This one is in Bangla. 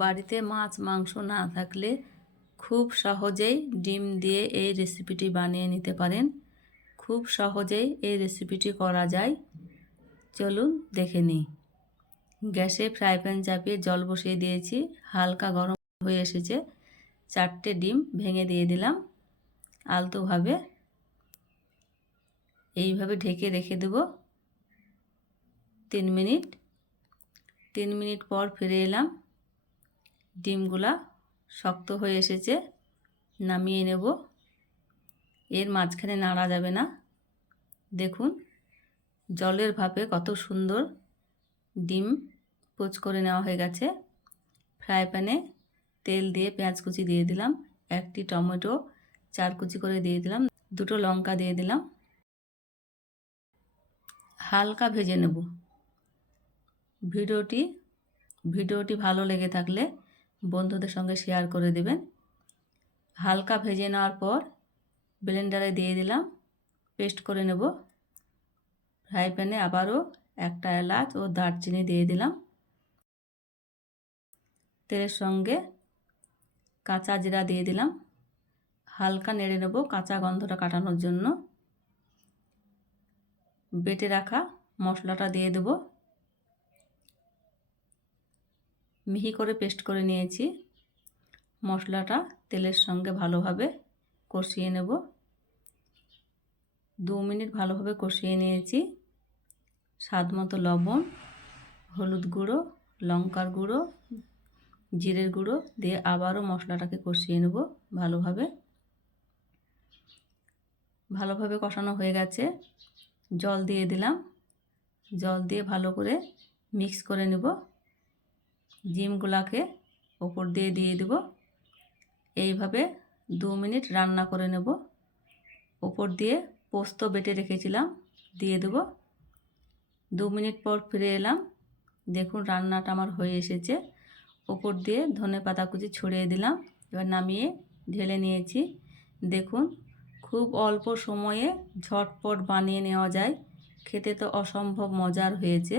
বাড়িতে মাছ মাংস না থাকলে খুব সহজেই ডিম দিয়ে এই রেসিপিটি বানিয়ে নিতে পারেন। খুব সহজেই এই রেসিপিটি করা যায়। চলুন দেখে নিই। গ্যাসে ফ্রাই প্যান চাপিয়ে জল বসিয়ে দিয়েছি, হালকা গরম হয়ে এসেছে। 4টে ডিম ভেঙে দিয়ে দিলাম আলতোভাবে। এইভাবে ঢেকে রেখে দেব 3 মিনিট। 3 মিনিট পর ফিরে এলাম। ডিমগুলা শক্ত হয়ে এসেছে, নামিয়ে নেব। এর মাঝখানে নাড়া যাবে না। দেখুন জলের ভাপে কত সুন্দর ডিম পোচ করে নেওয়া হয়ে গেছে। ফ্রাই প্যানে তেল দিয়ে পেঁয়াজ কুচি দিয়ে দিলাম, 1টি টমেটো 4 কুচি করে দিয়ে দিলাম, 2টো লঙ্কা দিয়ে দিলাম। হালকা ভেজে নেব। ভিডিওটি ভালো লেগে থাকলে বন্ধুদের সঙ্গে শেয়ার করে দেবেন। হালকা ভেজে নেওয়ার পর ব্লেন্ডারে দিয়ে দিলাম, পেস্ট করে নেব। ফ্রাই প্যানে আবারও 1টা এলাচ ও দারচিনি দিয়ে দিলাম। তেলের সঙ্গে কাঁচা জিরা দিয়ে দিলাম। হালকা নেড়ে নেব কাঁচা গন্ধটা কাটানোর জন্য। বেটে রাখা মশলাটা দিয়ে দেব। মিহি করে পেস্ট করে নিয়েছি। মশলাটা তেলের সঙ্গে ভালোভাবে কষিয়ে নেব। 2 মিনিট ভালোভাবে কষিয়ে নিয়েছি। স্বাদমতো লবণ, হলুদ গুঁড়ো, লঙ্কার গুঁড়ো, জিরের গুঁড়ো দিয়ে আবারও মশলাটাকে কষিয়ে নেব ভালোভাবে কষানো হয়ে গেছে। জল দিয়ে দিলাম। জল দিয়ে ভালো করে মিক্স করে নেব। ডিমগুলাকে ওপর দিয়ে দেব। এইভাবে 2 মিনিট রান্না করে নেব। ওপর দিয়ে পোস্ত বেটে রেখেছিলাম দিয়ে দেব। 2 মিনিট পর ফিরে এলাম। দেখুন রান্নাটা আমার হয়ে এসেছে। ওপর দিয়ে ধনেপাতা কুচি ছড়িয়ে দিলাম। এবার নামিয়ে ঢেলে নিয়েছি। দেখুন খুব অল্প সময়ে ঝটপট বানিয়ে নেওয়া যায়। খেতে তো অসম্ভব মজার হয়েছে।